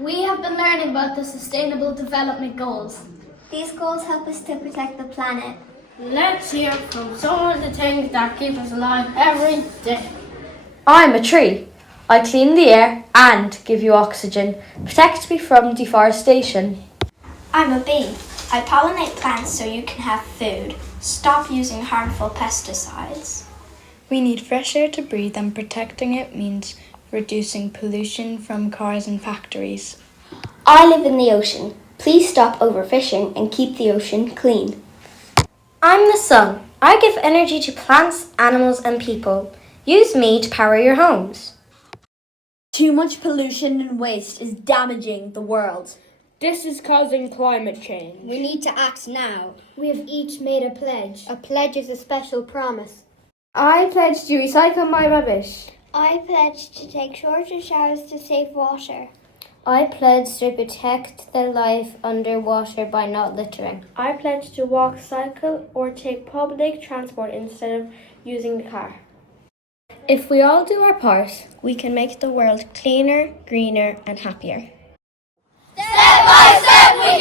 We have been learning about the Sustainable Development Goals. These goals help us to protect the planet. Let's hear from some of the things that keep us alive every day. I'm a tree. I clean the air and give you oxygen, protect me from deforestation. I'm a bee. I pollinate plants so you can have food. Stop using harmful pesticides. We need fresh air to breathe, and protecting it means reducing pollution from cars and factories. I live in the ocean. Please stop overfishing and keep the ocean clean. I'm the sun. I give energy to plants, animals and people. Use me to power your homes. Too much pollution and waste is damaging the world. This is causing climate change. We need to act now. We have each made a pledge. A pledge is a special promise. I pledge to recycle my rubbish. I pledge to take shorter showers to save water. I pledge to protect the life underwater by not littering. I pledge to walk, cycle, or take public transport instead of using the car. If we all do our part, We can make the world cleaner, greener, and happier. Step by step we